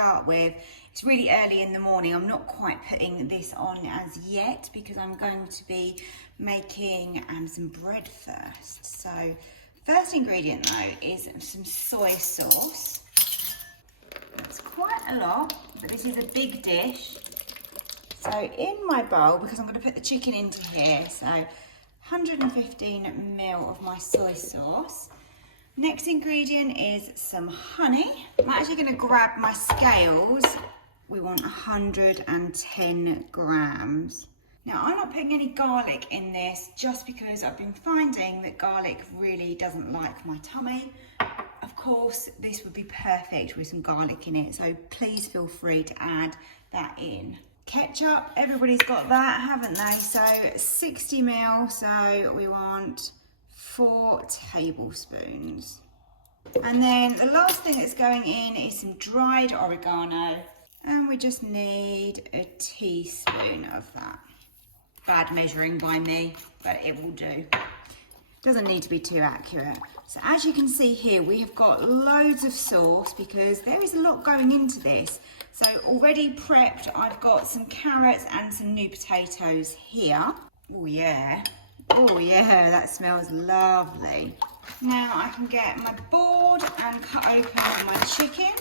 start with. It's really early in the morning. I'm not quite putting this on as yet because I'm going to be making some bread first. So first ingredient though is some soy sauce. It's quite a lot, but this is a big dish. So in my bowl, because I'm going to put the chicken into here, so 115 ml of my soy sauce. Next ingredient is some honey. I'm actually going to grab my scales. We want 110 grams. Now, I'm not putting any garlic in this just because I've been finding that garlic really doesn't like my tummy. Of course, this would be perfect with some garlic in it, so please feel free to add that in. Ketchup, everybody's got that, haven't they? So 60 ml, so we want 4 tablespoons. And then the last thing that's going in is some dried oregano, and we just need a teaspoon of that. Bad measuring by me, but it will do. Doesn't need to be too accurate. So as you can see here, we have got loads of sauce because there is a lot going into this. So already prepped, I've got some carrots and some new potatoes here. Oh yeah, that smells lovely. Now I can get my board and cut open my chicken.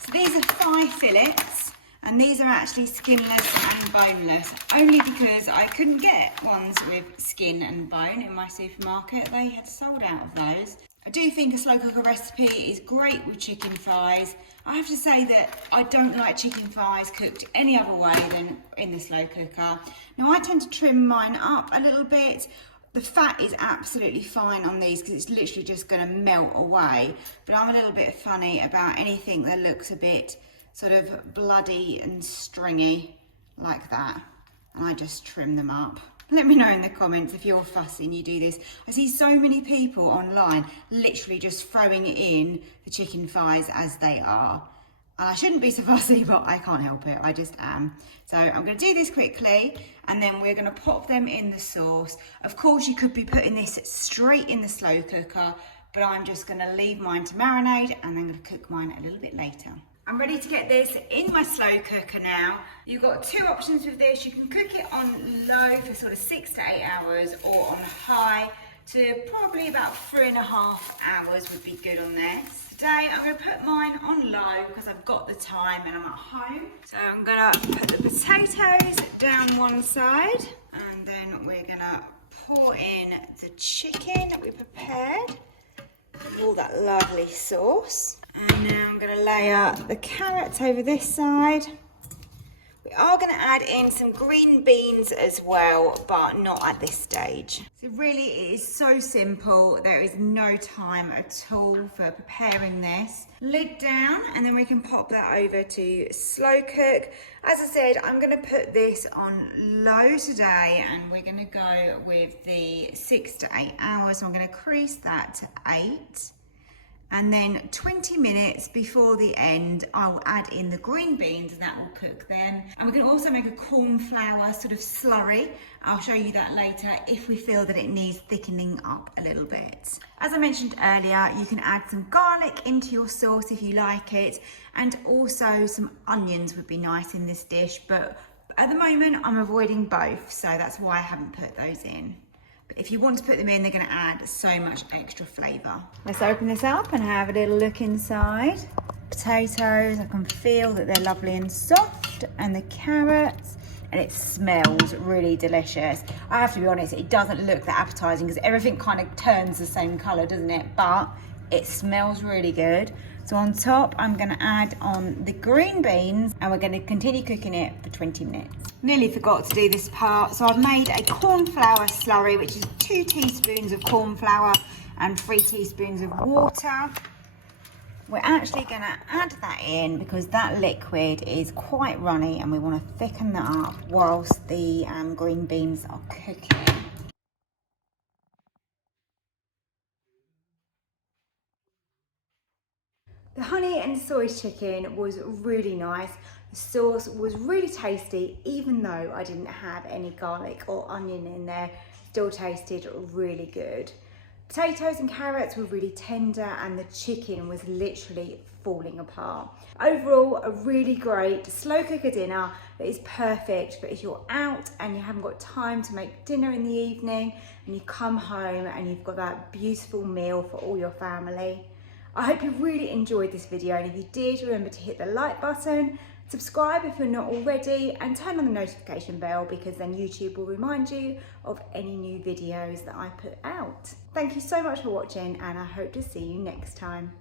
So these are 5 fillets, and these are actually skinless and boneless, only because I couldn't get ones with skin and bone in my supermarket. They had sold out of those. I do think a slow cooker recipe is great with chicken thighs. I have to say that I don't like chicken thighs cooked any other way than in the slow cooker. Now I tend to trim mine up a little bit. The fat is absolutely fine on these because it's literally just going to melt away. But I'm a little bit funny about anything that looks a bit sort of bloody and stringy like that. And I just trim them up. Let me know in the comments if you're fussy and you do this. I see so many people online literally just throwing in the chicken thighs as they are. And I shouldn't be so fussy, but I can't help it. I just am. So I'm going to do this quickly, and then we're going to pop them in the sauce. Of course, you could be putting this straight in the slow cooker, but I'm just going to leave mine to marinate, and then going to cook mine a little bit later. I'm ready to get this in my slow cooker now. You've got 2 options with this. You can cook it on low for sort of 6 to 8 hours, or on high to probably about 3.5 hours would be good on this. Today I'm going to put mine on low because I've got the time and I'm at home. So I'm going to put the potatoes down one side, and then we're going to pour in the chicken that we prepared with all that lovely sauce. And now I'm going to layer the carrots over this side. We are going to add in some green beans as well, but not at this stage. So really it is so simple. There is no time at all for preparing this. Lid down, and then we can pop that over to slow cook. As I said, I'm going to put this on low today, and we're going to go with the 6 to 8 hours. So I'm going to increase that to 8. And then 20 minutes before the end, I'll add in the green beans, and that will cook them. And we can also make a cornflour sort of slurry. I'll show you that later if we feel that it needs thickening up a little bit. As I mentioned earlier, you can add some garlic into your sauce if you like it. And also some onions would be nice in this dish. But at the moment, I'm avoiding both. So that's why I haven't put those in. But if you want to put them in, they're going to add so much extra flavour. Let's open this up and have a little look inside. Potatoes, I can feel that they're lovely and soft, and the carrots, and it smells really delicious. I have to be honest, it doesn't look that appetising because everything kind of turns the same colour, doesn't it? But it smells really good. So on top, I'm going to add on the green beans, and we're going to continue cooking it for 20 minutes. Nearly forgot to do this part. So I've made a cornflour slurry, which is 2 teaspoons of cornflour and 3 teaspoons of water. We're actually going to add that in because that liquid is quite runny, and we want to thicken that up whilst the green beans are cooking. The honey and soy chicken was really nice. The sauce was really tasty, even though I didn't have any garlic or onion in there. Still tasted really good. Potatoes and carrots were really tender and the chicken was literally falling apart. Overall, a really great slow cooker dinner that is perfect for if you're out and you haven't got time to make dinner in the evening and you come home and you've got that beautiful meal for all your family. I hope you really enjoyed this video, and if you did, remember to hit the like button, subscribe if you're not already, and turn on the notification bell because then YouTube will remind you of any new videos that I put out. Thank you so much for watching, and I hope to see you next time.